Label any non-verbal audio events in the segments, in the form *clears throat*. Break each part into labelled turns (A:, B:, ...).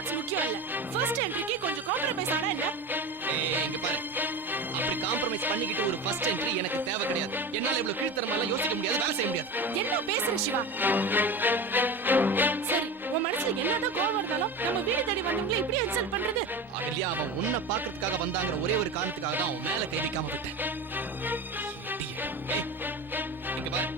A: Thoughts முக்கியம் இல்ல. First என்ட்ரிக்கு கொஞ்சம் காம்ப்ரமைஸ் ஆனா என்ன?
B: ஏய் இங்க பாரு. அப்படி காம்ப்ரமைஸ் பண்ணிக்கிட்டு ஒரு ஃபர்ஸ்ட் என்ட்ரி எனக்கு தேவை கிடையாது. என்னால இவ்வளவு கீழ்த்தரமா எல்லாம் யோசிக்க முடியாது வேலை செய்ய முடியாது.
A: என்ன பேசுற சிவா? சரி உன் மனசுல என்னதான் கோவம் இருந்தாலும் நம்ம வீடு தேடி வந்தவங்கள இப்படி இன்சல்ட் பண்றது?
B: அகல்யா அவன் உன்னை பாக்குறதுக்காக வந்தாங்கிற ஒரே ஒரு காரணத்துக்காக தான் அவன் மேல கை வைக்காம விட்டேன். இங்க பாரு.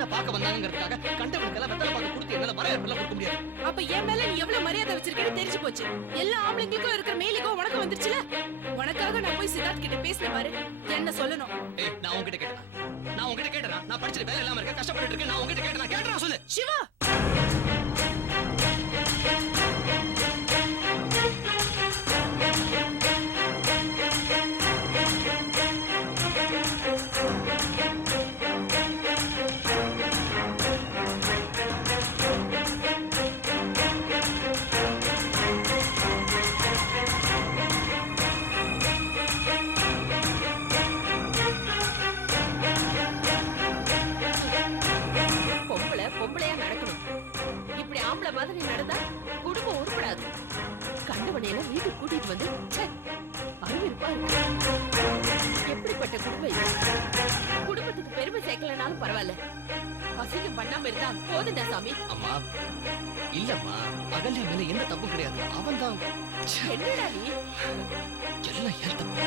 B: உன்னை பார்க்க வந்தாங்கிறதுக்காக கண்டவனுக்கெல்லாம் வெத்தலை பார்க்க கொடுத்து என்னால வரவேற்பெல்லாம் கொடுக்க முடியாது.
A: அப்ப என் மேல நீ எவ்வளவு மரியாதை வச்சிருக்கேன்னு தெரிஞ்சு போச்சு. எல்லா ஆம்பளைங்களுக்கும் இருக்கிற மேலிகோ உனக்கு வந்துருச்சுல? உனக்காக நான் போய் சித்தார்த் கிட்ட பேசின பாரு. என்ன சொல்லணும்?
B: நான் உன்கிட்ட கேட்டேன்? நான் உன்கிட்ட கேட்டேனா? நான் படிச்சிட்டு வேலை இல்லாம இருக்கேன் கஷ்டப்பட்டு இருக்கேன். நான் உன்கிட்ட கேட்டேன்? கேட்டேன் சொல்லு.
A: சிவா!
C: மாதிரி நடந்தா குடும்பம் உருப்படாது. கண்டவனையில வீட்டுக்கு கூட்டிட்டு வந்து இருக்கு. எப்படிப்பட்ட குடும்பம் இது? குடும்பத்துக்கு பெருமை சேர்க்கலனாலும் பரவாயில்ல. அசிங்கம் பண்ணாம இருந்தா போதுண்டா சாமி.
B: அம்மா இல்லம்மா அகல்யா மேல எந்த தப்பும் கிடையாது. அவன் தான்
C: என்னடா நீ?
B: எல்லாம் ஏன் தப்பு?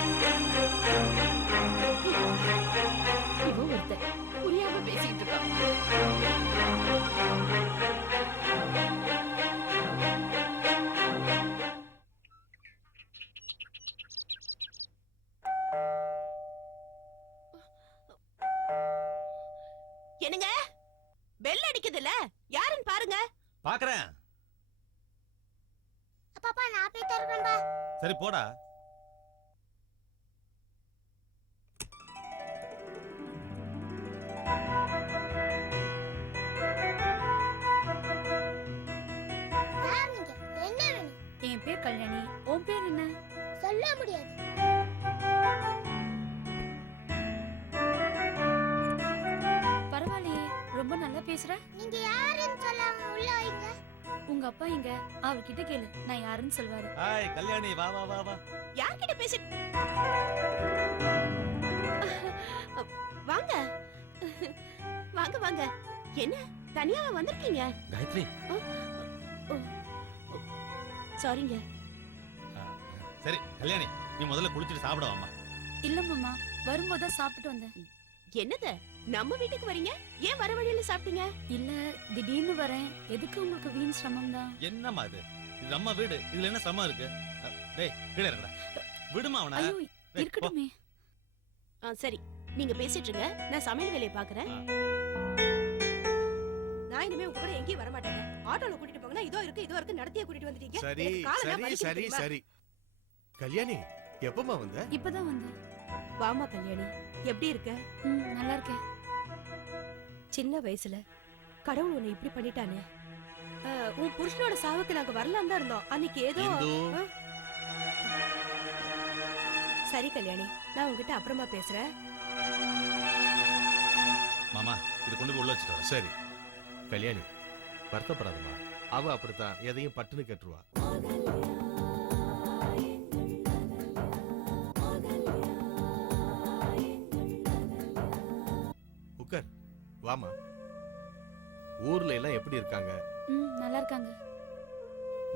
C: இவன் ஒருத்தன் புரியாம பேசிக்கிட்டு இருக்கான்.
A: அடிக்குதுல யாருன்னு பாருங்க.
D: பாக்குறேன்.
E: பாப்பா நான் போய் தருவேன்பா
D: சரி போடா.
F: என் பேர் கல்யாணி. உன் பேர் என்ன?
E: சொல்ல முடியாது.
F: பேசுற?
E: நீங்க யாருன்னு சொல்லாம உள்ள வைங்க.
F: உங்க அப்பா இங்க. அவர்கிட்ட கேளு. நான் யாருன்னு சொல்வாரு.
D: ஹாய் கல்யாணி. வா வா வா வா.
A: யார்கிட்ட பேசி வாங்க. வாங்க வாங்க. என்ன? தனியாவா வந்திருக்கீங்க?
D: காயத்ரி.
A: சாரிங்க
D: சரி கல்யாணி. நீ முதல்ல குளிச்சிட்டு சாப்பிட வாம்மா
F: இல்ல மாமா. வரும்போது சாப்பிட்டு வந்தேன்.
A: என்னது? நம்ம வீட்டுக்கு வரீங்க? ஏன் வர வழியில சாப்பிட்டீங்க?
F: இல்ல திடீர்னு வரேன். எதுக்கு உங்களுக்கு வீண் சிரமம் தான்
D: என்னம்மா இது? இது நம்ம வீடு. இதுல என்ன சிரமம் இருக்கு? டேய் கீழே இருக்கடா விடுமா அவன?
F: ஐயோ. இருக்கட்டுமே.
A: ஆ, சரி. நீங்க பேசிட்டு இருங்க. நான் சமையல் வேலையை பாக்குறேன். நான் இனிமே உங்க கூட எங்கேயும் வர மாட்டேங்க. ஆட்டோல கூட்டிட்டு போங்கன்னா இதோ இருக்கு இதோ இருக்கு நடத்தியே கூட்டிட்டு வந்துட்டீங்க.
G: சரி சரி சரி? சரி. கல்யாணி எப்பமா வந்த?
F: இப்பதான் வந்தேன்.
A: வாமா கல்யாணி. எப்படி இருக்க?
F: நல்லா இருக்கேன்.
A: சின்ன வயசுல. கடவுள் உன்னை இப்படி பண்ணிட்டானே. உன் புருஷனோட சாவுக்கு நாங்க வரலாம் தான் இருந்தோம். அன்னைக்கு ஏதோ? சரி கல்யாணி நான் உங்ககிட்ட அப்புறமா பேசுறேன்.
D: மாமா இது கொண்டு போய் உள்ள வச்சுட்டு
G: சரி. கல்யாணி வருத்தப்படாதம்மா. அவ அப்படித்தான். எதையும் பட்டுன்னு கேட்டுருவா. ஊர்ல எல்லாம் எப்படி இருக்காங்க?
F: ம் நல்லா இருக்காங்க.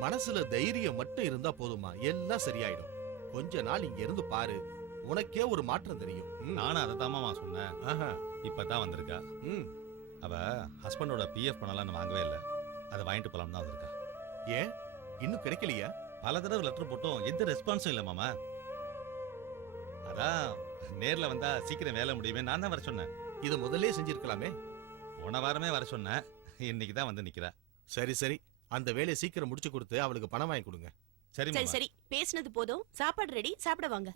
G: மனசுல தைரியம் மட்டும் இருந்தா போதுமா எல்லாம் சரியாயிடும். கொஞ்ச நாள் இங்க இருந்து பாரு. உனக்கே ஒரு மாற்றம் தெரியும். ம்.
D: நானும் அதை தாமாமா சொன்னேன்.
G: ஆஹா.
D: இப்பதான் வந்திருக்கா.
G: ம்.
D: அவ ஹஸ்பண்டோட பிஎஃப் பண்ணலாம் வாங்கவே இல்லை. அதை வாங்கிட்டு போலாம் தான் வந்திருக்கா.
G: ஏன்? இன்னும் கிடைக்கலையா?
D: பல தடவை லெட்டர் போட்டோம். எந்த ரெஸ்பான்ஸும் இல்லை மாமா. அதான் நேர்ல வந்தா சீக்கிரம் வேலை முடியுமே. நான் தான் வர சொன்னேன்.
G: இத முதல்ல செஞ்சிருக்கலாமே.
D: போன வாரமே வர சொன்னேன். இன்னைக்கு தான் வந்து நிக்கிறா.
G: சரி சரி. அந்த வேலையை சீக்கிரம் முடிச்சு கொடுத்து அவளுக்கு பணம் வாங்கி கொடுங்க.
D: சரி
A: சரி சரி. பேசுனது போதும். சாப்பாடு ரெடி சாப்பிட வாங்க.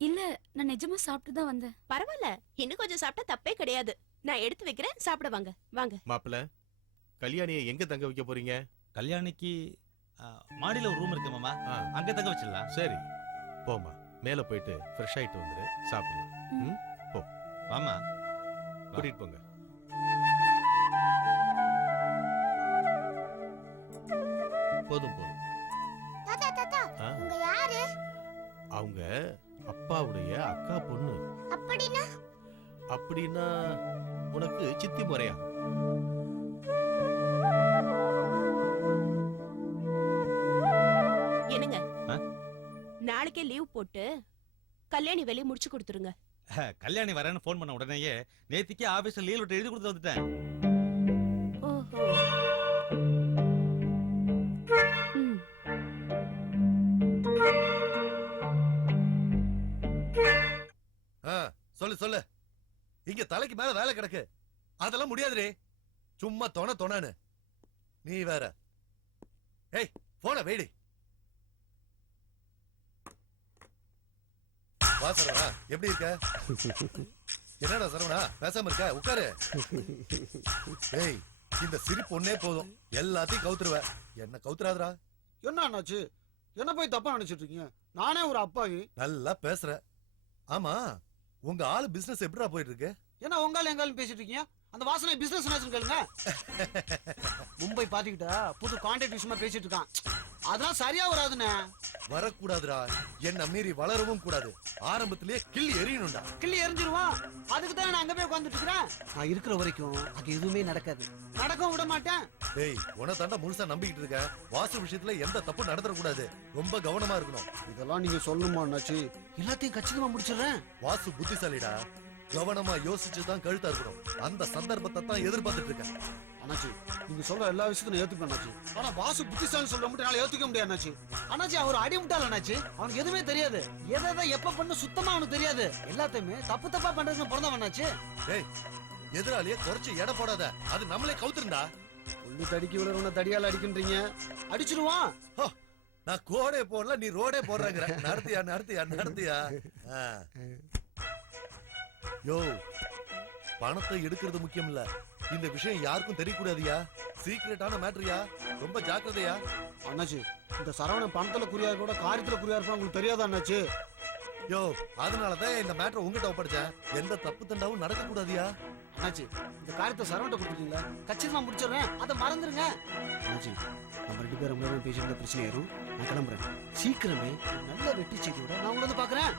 F: இல்ல நான் நிஜமா சாப்பிட்டு தான் வந்தேன்.
A: பரவாயில்ல. இன்னும் கொஞ்சம் சாப்பிட்டா தப்பே கிடையாது. நான் எடுத்து வைக்கிறேன். சாப்பிட வாங்க. வாங்க.
G: மாப்பிள கல்யாணியை எங்க தங்க வைக்க போறீங்க?
D: கல்யாணிக்கு மாடியில ஒரு ரூம் இருக்கு மாமா.
G: ஆ.
D: அங்க தங்க வச்சிடலாம்.
G: சரி. போமா மேல போயிட்டு ஃப்ரெஷ் ஆயிட்டு வந்துரு. சாப்பிடலாம். ம்?
D: வாமா
G: கூட்டிட்டு போங்க. போதும் போதும்.
E: தாத்தா தாத்தா
G: ஆ,
E: உங்க யாரு?
G: அவங்க அப்பாவுடைய அக்கா பொண்ணு.
E: அப்படின்னா?
G: அப்படின்னா உனக்கு சித்தி முறையா?
C: என்னங்க?
D: ஆ?
C: நாளைக்கே லீவ் போட்டு கல்யாணி வேலையை முடிச்சு கொடுத்துருங்க.
D: கல்யாணி வரேன்னு ஃபோன் பண்ண உடனேயே நேத்திக்கு ஆபீஸ்ல லீவ் லெட்டர் எழுதி கொடுத்து வந்துட்டேன்.
C: ஓஹோ.
H: தலைக்கு மேல வேலை கிடக்கு. அதெல்லாம் முடியாதுடே. சும்மா தொண தொணன்னு. நீ வேற. ஏய் போன வெயிடி. வா சரவணா. எப்படி இருக்க? என்னடா சரவணா? பேசாம இருக்க. உட்காரு. ஏய் இந்த சிரிப்பு ஒன்னே போதும். எல்லாத்தையும் கவுத்துருவ என்ன கவுத்துறாதடா.
I: என்ன அண்ணாச்சு? என்ன போய் தப்பா நினைச்சிட்டு இருக்கீங்க? நானே ஒரு அப்பாவி
H: நல்லா பேசுற. ஆமா உங்க ஆளு பிசினஸ் எப்படிடா போயிட்டு இருக்கு?
I: என்ன உங்கால எங்காலும் பேசிட்டு இருக்கீங்க? அந்த வாசனை பிசினஸ் என்ன கேளுங்க. மும்பை பாத்துக்கிட்டா புது கான்ட்ராக்ட் விஷயமா பேசிட்டு இருக்கான். அதெல்லாம் சரியா வராதுண்ணே.
H: வரக்கூடாதுடா. என்ன மீறி வளரவும் கூடாது. ஆரம்பத்திலேயே கிள்ளி எரியணும்டா
I: கிள்ளி எரிஞ்சிருவான் அதுக்கு தான் நான் அங்க போய் உட்காந்துட்டு இருக்கிறேன்? நான் இருக்கிற வரைக்கும் அது எதுவுமே நடக்காது. நடக்கவும் விட மாட்டேன்.
H: டேய் உன தாண்டா முழுசா நம்பிக்கிட்டு இருக்க. வாசு விஷயத்துல எந்த தப்பு நடந்துடக்கூடாது. ரொம்ப கவனமா இருக்கணும்.
I: இதெல்லாம் நீங்க சொல்லணுமா அண்ணாச்சி? எல்லாத்தையும் கச்சிதமா முடிச்சிடுறேன்.
H: வாசு புத்திசாலிடா. கவனமா யோசிச்சு தான் கழுத்தா இருக்கணும் அந்த சந்தர்ப்பத்தை தான் எதிர்பார்த்துட்டு இருக்கேன்.
I: அண்ணாச்சி நீங்க சொல்ற எல்லா விஷயத்தையும் ஏத்துப்பேன் அண்ணாச்சி. ஆனா பாசு புத்திசாலி சொல்ல மட்டும் என்னால ஏத்துக்க முடியாது அண்ணாச்சி. அண்ணாச்சி அவர் அடி முட்டாள் அண்ணாச்சி. அவனுக்கு எதுவுமே தெரியாது. எதை எதை எப்ப பண்ணு சுத்தமா அவனுக்கு தெரியாது. எல்லாத்தையுமே தப்பு தப்பா பண்றதுக்கு பிறந்தவன் அண்ணாச்சி.
H: டேய் எதிராளிய குறைச்சு எடை போடாத. அது நம்மளே கவுத்துருந்தா?
I: புள்ளி தடிக்கி விழுறவன தடியால அடிக்கின்றீங்க. அடிச்சிருவான்.
H: நான் கோடே போடல நீ ரோடே போடுறேங்கிற. நடத்தியா நடத்தியா நடத்தியா. யோ பணத்தை எடுக்கிறது முக்கியம் இல்ல இந்த விஷயம் யாருக்கும் தெரியக்கூடாதுயா? சீக்ரெட்டான மேட்டரியா? ரொம்ப ஜாக்கிரதையா?
I: அண்ணாச்சி இந்த சரவணன் பணத்துல குறியா கூட காரியத்துல குறியா இருப்பான் உங்களுக்கு தெரியாதா அண்ணாச்சி?
H: யோ அதனாலதான் இந்த மேட்டரை உங்ககிட்ட ஒப்படைச்சேன். எந்த தப்பு தண்டாவும் நடக்க கூடாதியா
I: அண்ணாச்சி இந்த காரியத்தை சரவண்ட கொடுத்துட்டீங்களா கச்சிதமா முடிச்சிடுறேன். அதை மறந்துருங்க. அண்ணாச்சி நம்ம ரெண்டு பேரும் ரொம்ப பேசிட்டு பிரச்சனை ஏறும். நான் கிளம்புறேன். சீக்கிரமே நல்ல வெட்டி செய்தியோட நான் உங்களை வந்து பாக்குறேன்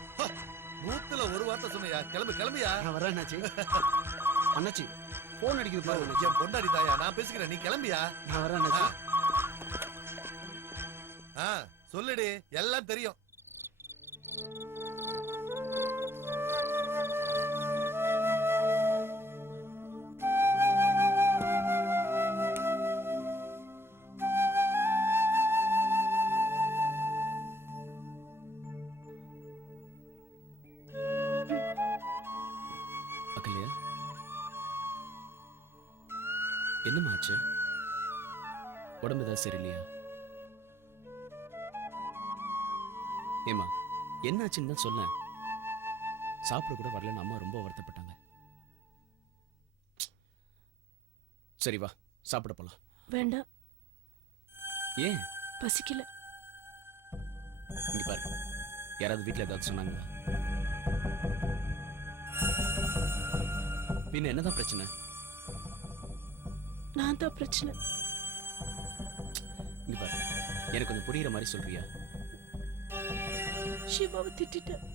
H: சொன்னையா கிளம்பு கிளம்பியா
I: நான் வரேன் அண்ணாச்சி. அண்ணாச்சி போன் அடிக்குது பாரு அண்ணாச்சி.
H: என் பொண்டாடி தாயா நான் பேசிக்கிறேன். நீ கிளம்பியா?
I: நான் வரேன் அண்ணாச்சி.
H: ஆ சொல்லுடி. எல்லாம் தெரியும்.
B: என்னம்மா ஆச்சு உடம்பு ஏதாவது சரியில்லையா? ஏமா என்னாச்சுன்னு தான் சொல்ல சாப்பிட கூட வரலன்னு அம்மா ரொம்ப வருத்தப்பட்டாங்க. சரி வா சாப்பிட போலாம்.
A: வேண்டாம்.
B: ஏன்?
A: பசிக்கல.
B: இங்க பாரு யாராவது வீட்ல ஏதாவது சொன்னாங்களா? பின்ன என்னதான் பிரச்சனை?
A: நான் தான் பிரச்சனை.
B: இங்க பாரு எனக்கு கொஞ்சம் புரியுற மாதிரி சொல்றியா?
A: சிவாவை திட்டிட்டேன்.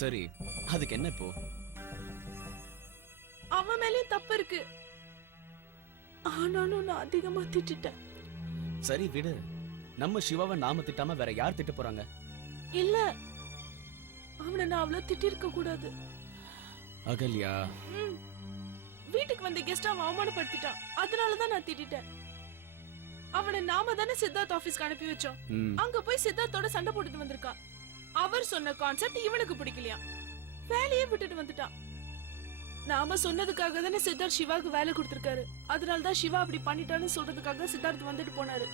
B: சரி அதுக்கு என்ன இப்போ?
A: அவன் மேலயும் தப்பு இருக்கு. ஆனாலும் நான் அதிகமா திட்டிட்டேன்.
B: சரி விடு. நம்ம சிவாவை நாம திட்டாம வேற யார் திட்ட போறாங்க?
A: இல்ல அவனை நான் அவ்வளவு திட்டிருக்க கூடாது.
B: அகல்யா.
A: ம். வீட்டுக்கு வந்த கெஸ்ட் அவன் அவமானப்படுத்திட்டான். அதனாலதான் நான் திட்டிட்டேன். அவனை நாம தானே சித்தார்த் ஆபீஸ்க்கு அனுப்பி வச்சோம். அங்க போய் சித்தார்த்தோட சண்டை போட்டுட்டு வந்திருக்கான். அவர் சொன்ன கான்செப்ட் இவனுக்கு பிடிக்கலையா? வேலையே விட்டுட்டு வந்துட்டான். நாம சொன்னதுக்காக தானே சித்தார்த் சிவாக்கு வேலை கொடுத்திருக்காரு. அதனால தான் சிவா அப்படி பண்ணிட்டான்னு சொல்றதுக்காக சித்தார்த் வந்துட்டு போனாரு.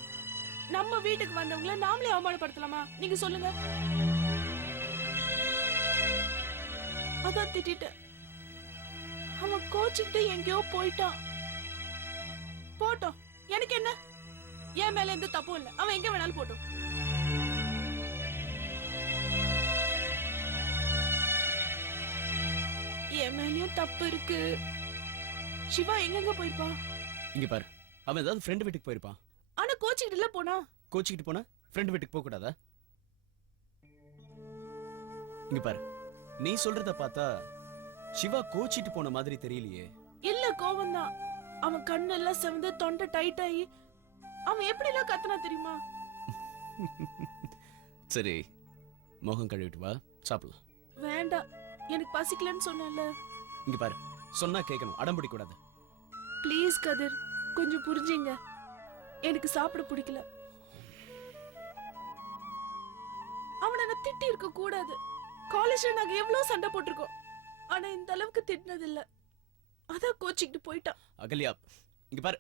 A: நம்ம வீட்டுக்கு வந்தவங்கள நாமளே அவமானப்படுத்தலாமா? நீங்க சொல்லுங்க. அதான் திட்டிட்டேன். அவன் கோச்சுக்கிட்டு எங்கேயோ போயிட்டான். போட்டோம். எனக்கு என்ன? என் மேல எந்த தப்பும் இல்ல. அவன் எங்க வேணாலும் போட்டோம். என் மேலயும் தப்பு இருக்கு. சிவா எங்கெங்க போயிருப்பான்
B: இங்க பாரு. அவன் ஏதாவது ஃப்ரெண்டு வீட்டுக்கு போயிருப்பான்
A: கோச்சிக்கிட்டுல போனா?
J: கோச்சிக்கிட்டு போனா ஃப்ரெண்ட் வீட்டுக்கு போக கூடாதா இங்க பாரு. நீ சொல்றத பார்த்தா சிவா கோச்சிட்டு போன மாதிரி தெரியலையே.
A: இல்ல கோவம் தான் அவன் கண்ணெல்லாம் செவந்து தொண்டை டைட் ஆகி அவன் எப்படி எல்லாம் கத்துனா தெரியுமா? *laughs*
J: சரி முகம் கழுவிட்டு வா சாப்பிடலாம்.
A: வேண்டாம். எனக்கு பசிக்கலன்னு சொன்னேன்ல.
J: இங்க பாரு சொன்னா கேட்கணும் அடம் பிடிக்க கூடாது.
A: ப்ளீஸ் கதிர் கொஞ்சம் புரிஞ்சுங்க. எனக்கு சாப்பிட பிடிக்கல. அவனை நான் திட்டி இருக்க கூடாது காலேஜ்ல நாங்க எவ்வளவு சண்டை போட்டிருக்கோம். ஆனா இந்த அளவுக்கு திட்டினது இல்ல அதான் கோச்சிக்கிட்டு போயிட்டான்.
J: அகல்யா இங்க பாரு.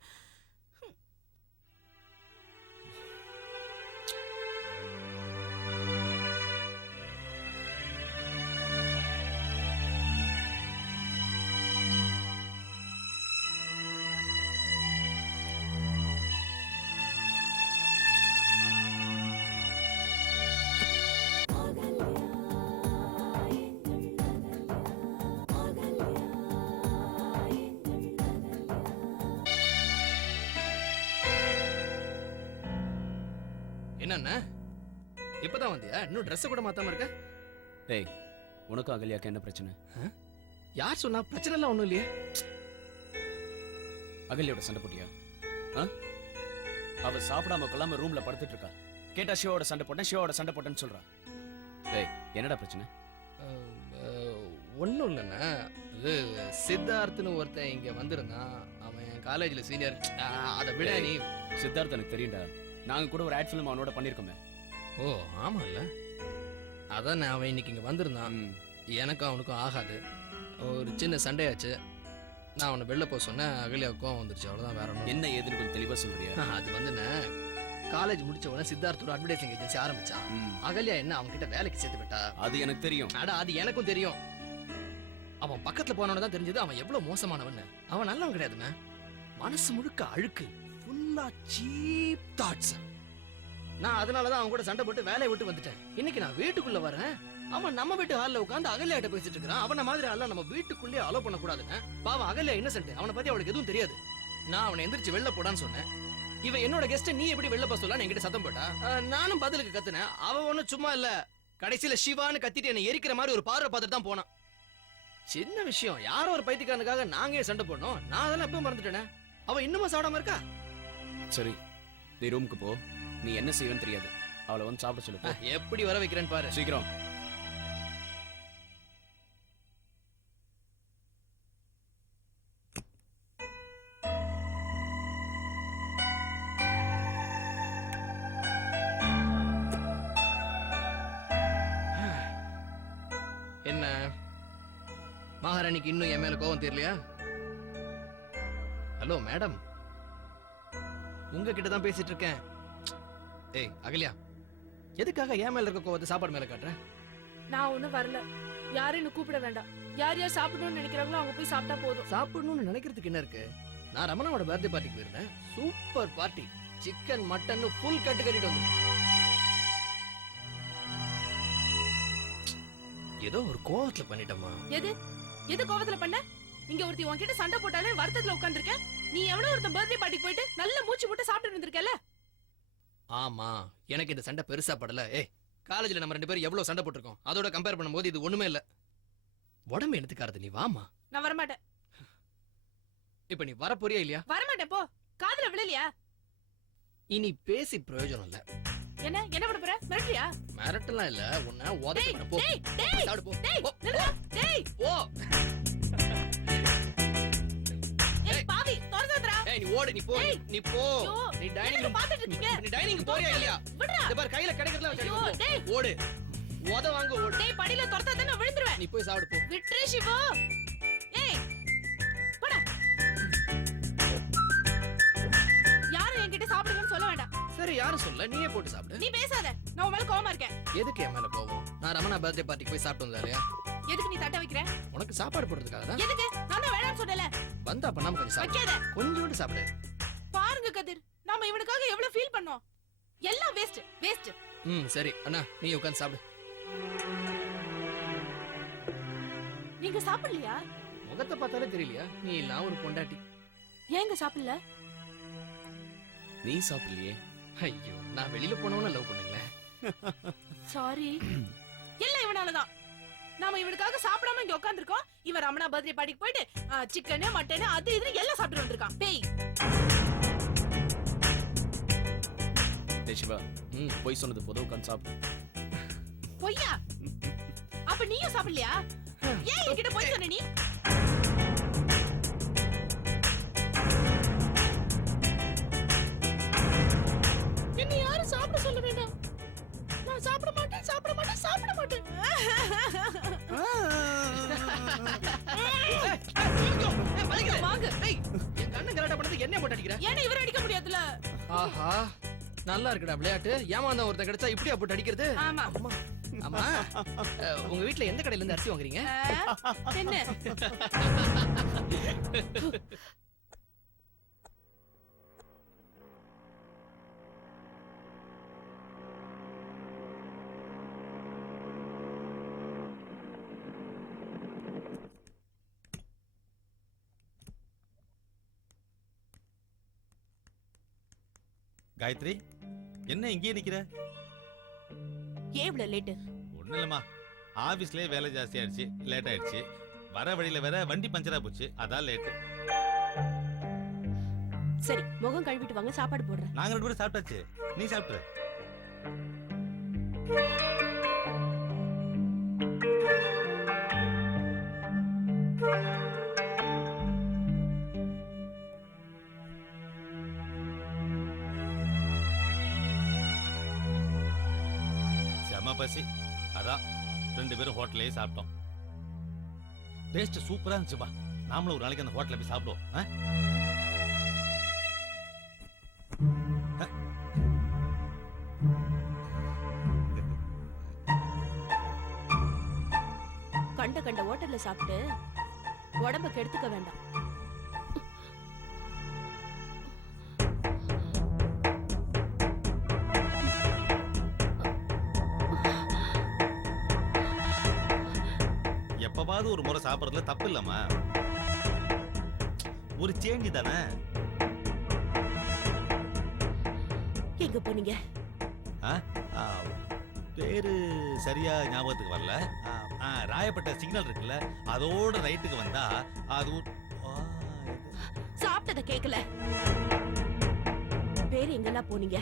B: என்னண்ணா? இப்பதான் வந்தியா? இன்னும் Dress கூட மாத்தாம இருக்க?
J: ஏய் உனக்கும் அகல்யாக்கு என்ன பிரச்சனை?
B: யார் சொன்னா? பிரச்சனை எல்லாம் ஒண்ணும் இல்லையே.
J: அகல்யோட சண்டை போட்டியா? ஆ? அவ சாப்பிடாம கொள்ளாம ரூம்ல படுத்துட்டு இருக்கா. கேட்டா சிவாவோட சண்டை போட்டேன் சிவாவோட சண்டை போட்டேன்னு சொல்றா. ஏய் என்னடா பிரச்சனை?
B: ஒன்றும் இல்லைண்ணா. இது சித்தார்த்னு ஒருத்தன் இங்க வந்திருந்தான். அவன் காலேஜ்ல சீனியர் அதை விட நீ
J: சித்தார்த் எனக்கு தெரியும்டா. நாங்க கூட ஒரு ஆட் ஃபிலிம் அவனோட பண்ணிருக்கோமே.
B: ஓ ஆமால்ல. அதான் நான் அவன் இன்னைக்கு இங்க வந்திருந்தான். எனக்கும் அவனுக்கும் ஆகாது. ஒரு சின்ன சண்டையாச்சு. நான் அவனை வெளில போக சொன்னேன். அகலியாவுக்கும் வந்துருச்சு. அவ்வளோதான் வேற ஒன்றும்
J: என்ன ஏதுன்னு கொஞ்சம் தெளிவா சொல்றியா
B: அது வந்துண்ணே காலேஜ் முடிச்ச உடனே சித்தார்த் ஒரு அட்வர்டைசிங் ஏஜென்சி ஆரம்பிச்சான். அகல்யா என்ன அவன் கிட்ட வேலைக்கு சேர்த்து விட்டா?
J: அது எனக்கு தெரியும்.
B: அட அது எனக்கும் தெரியும். அவன் பக்கத்துல போனவன தான் தெரிஞ்சது. அவன் எவ்வளவு மோசமானவன் அவன் நல்லவன் கிடையாதுண்ணே. மனசு முழுக்க அழுக்கு. எல்லா சீப் தாட்ஸ் நான் அதனால தான் அவன் கூட சண்டை போட்டு வேலையை விட்டு வந்துட்டேன். இன்னைக்கு நான் வீட்டுக்குள்ள வரேன். அவன் நம்ம வீட்டு ஹால்ல உட்காந்து அகல்யாட்ட பேசிட்டு இருக்கான் அவன மாதிரி ஆள்லாம் நம்ம வீட்டுக்குள்ளேயே அலோ பண்ண பாவம் அகல்யா இன்னசென்ட் அவனை பத்தி அவளுக்கு எதுவும் தெரியாது. நான் அவனை எந்திரிச்சு வெளில போடான்னு சொன்னேன். இவன் என்னோட கெஸ்ட் நீ எப்படி வெளில போக சொல்லலாம் என்கிட்ட சத்தம் போட்டா நானும் பதிலுக்கு கத்துனேன். அவ ஒன்னும் சும்மா இல்ல. கடைசியில சிவான்னு கத்திட்டு என்னை எரிக்கிற மாதிரி ஒரு பார்வை பார்த்துட்டு தான் போனான். சின்ன விஷயம். யாரோ ஒரு பைத்தியக்காரனுக்காக நாங்க சண்டை போடணும்? நான் அதெல்லாம் எப்பவும் மறந்துட்டேனே. அவ இன்னுமா சாப்பிடாம இருக்கா?
J: சரி நீ ரூமுக்கு போ. நீ என்ன செய்வேன்னு தெரியாது. அவளை வந்து சாப்பிட சொல்லு.
B: எப்படி வர வைக்கிறேன்னு பாரு.
J: சீக்கிரம்.
B: என்ன? மகாராணிக்கு இன்னும் என் மேல கோவம் தெரியலையா ஹலோ மேடம். உங்ககிட்ட தான் பேசிட்டு இருக்கேன். ஏய் அகல்யா எதுக்காக என் மேல இருக்க கோவத்தை சாப்பாடு மேல காட்டுற?
A: நான் ஒண்ணும் வரல. யாரும் என்ன கூப்பிட வேண்டாம். யார் யார் சாப்பிடணும்னு நினைக்கிறாங்களோ அவங்க போய் சாப்பிட்டா போதும்.
B: சாப்பிடணும்னு நினைக்கிறதுக்கு என்ன இருக்கு? நான் ரமணாவோட பர்த்டே பார்ட்டிக்கு போயிருந்தேன். Super party chicken mutton full கட்டு கட்டிட்டு வந்து ஏதோ ஒரு கோவத்துல பண்ணிட்டோமா
A: எது? எது கோவத்துல பண்ண? இங்க ஒருத்தி உன்கிட்ட சண்டை போட்டாலே வருத்தத்துல உட்காந்துருக்க நீ எவ்வளவு ஒருத்தன் பர்த்டே பார்ட்டிக்கு போயிட்டு நல்ல மூச்சு போட்டு சாப்பிட்டு இருந்திருக்கல
B: ஆமா எனக்கு இந்த சண்டை பெருசா படல. ஏய் காலேஜ்ல நம்ம ரெண்டு பேரும் எவ்வளவு சண்டை போட்டிருக்கோம்? அதோட கம்பேர் பண்ணும்போது இது ஒண்ணுமே இல்ல. உடம்பு எடுத்துக்காரது நீ வாமா
A: நான் வரமாட்டேன்.
B: இப்ப நீ வர போறியா இல்லையா?
A: வரமாட்டேன் போ. காதுல விழலையா?
B: இனி பேசி பிரயோஜனம் இல்ல.
A: என்ன என்ன பண்ண போற? மிரட்டியா
B: மிரட்டலாம் இல்ல உன்னை உதவி
A: டேய்,
B: போ.
A: டேய்,
B: சாப்பிடு போ. ஓடு நீ போ. நீ போ நீ டைனிங்
A: பாத்துட்டு இருக்கீங்க?
B: நீ டைனிங் போறியா இல்லையா. இந்த பாரு கையில கிடைக்கிறதுல வச்சு. ஓடு உத வாங்க ஓடு
A: டேய், படியில துரத்தாத நான் விழுந்துருவேன்.
B: நீ போய் சாப்பிடு போ
A: விட்டுரு, சிவு. ஏய், போடா. யாரும் என்கிட்ட சாப்பிடுங்கன்னு சொல்ல வேண்டாம்
B: சரி யாரும் சொல்ல நீயே போட்டு சாப்பிடு
A: நீ பேசாத நான் உன் மேல கோவமா இருக்கேன்
B: எதுக்கு என் மேல போவோம் நான் ரமணா பர்த்டே பார்ட்டிக்கு போய் சாப்பிட்டு வந்தா இல்லையா
A: எதுக்கு நீ தட்ட வைக்கிற?
B: உனக்கு சாப்பாடு போடுறதுக்காக தான்.
A: எதுக்கு? நான் தான் வேணாம்னு சொன்னல
B: வந்தா பண்ணாம கொஞ்சம் சாப்பிடு.
A: வைக்காத.
B: கொஞ்சோண்டு சாப்பிடு.
A: பாருங்க கதிர். நாம இவனுக்காக எவ்வளவு ஃபீல் பண்ணோம்? எல்லாம் வேஸ்ட் வேஸ்ட்
B: ம் சரி. அண்ணா நீ உட்காந்து சாப்பிடு.
A: நீங்க சாப்பிடலையா?
B: முகத்தை பார்த்தாலே தெரியலையா? நீ எல்லாம் ஒரு பொண்டாட்டி.
A: ஏங்க சாப்பிடல?
J: நீ சாப்பிடலையே.
B: ஐயோ நான் வெளியில போனவன லவ் பண்ணுங்களேன்.
A: சாரி *clears throat* நாம இவனுக்காக சாப்பிடாம இங்க உட்காந்துருக்கோம் இவன் ரமணா பர்த்டே பார்ட்டிக்கு போயிட்டு சிக்கனு மட்டனு அது இது எல்லாம் சாப்பிட்டு வந்திருக்கான். பேய்.
J: சிவா
B: ம்.
J: போய் சொன்னது போதும் உட்காந்து சாப்பிடு.
A: பொய்யா? அப்ப நீயும் சாப்பிடலையா? ஏன் என்கிட்ட போய் சொன்ன நீ? என்னை யாரும் சாப்பிட சொல்ல வேண்டாம்.
B: கலாட்டா பண்ணது என்ன போட்டு அடிக்கிற?
A: ஏன்னா இவரை அடிக்க முடியாதுல்ல.
B: ஆஹா நல்லா இருக்குடா விளையாட்டு. ஏமாந்தா ஒருத்தன் கிடைச்சா இப்படியா போட்டு அடிக்கிறது?
A: ஆமா.
B: ஆமா உங்க வீட்ல எந்த கடையில இருந்து அரிசி வாங்குறீங்க?
A: என்ன?
D: காயத்ரி என்ன இங்கேயே நிக்கிற?
C: ஏன் இவ்வளவு லேட்டு
D: ஒண்ணும் இல்லம்மா. ஆபீஸ்லயே வேலை ஜாஸ்தி ஆயிடுச்சு லேட் ஆயிடுச்சு. வர வழியில வேற வண்டி பஞ்சரா போச்சு அதான் லேட்டு
C: சரி முகம் கழுவிட்டு வாங்க சாப்பாடு போடுறேன்.
D: நாங்க ரெண்டு பேரும் சாப்பிட்டாச்சு. நீ சாப்பிட்டுரு. அதான் ரெண்டு பேரும் ஹோட்டல்லே சாப்பிட்டோம். டேஸ்ட் சூப்பரா இருந்துச்சுப்பா நாமளும் ஒரு நாளைக்கு அந்த ஹோட்டல்ல போய் சாப்பிடுவோம்.
C: கண்ட கண்ட ஹோட்டல்ல சாப்பிட்டு உடம்ப கெடுத்துக்க வேண்டாம்.
D: ஒரு முறை சாப்பிடுறதுல தப்பு இல்லம்மா. ஒரு சேஞ்ச் தானே?
C: எங்க போனீங்க?
D: ஆ, பேரு சரியா ஞாபகத்துக்கு வரல. ராயப்பட்ட சிக்னல் இருக்குல்ல அதோட ரைட்டுக்கு வந்தா அது
C: சாப்பிட்டத கேக்கல. வேற எங்கெல்லாம் போனீங்க?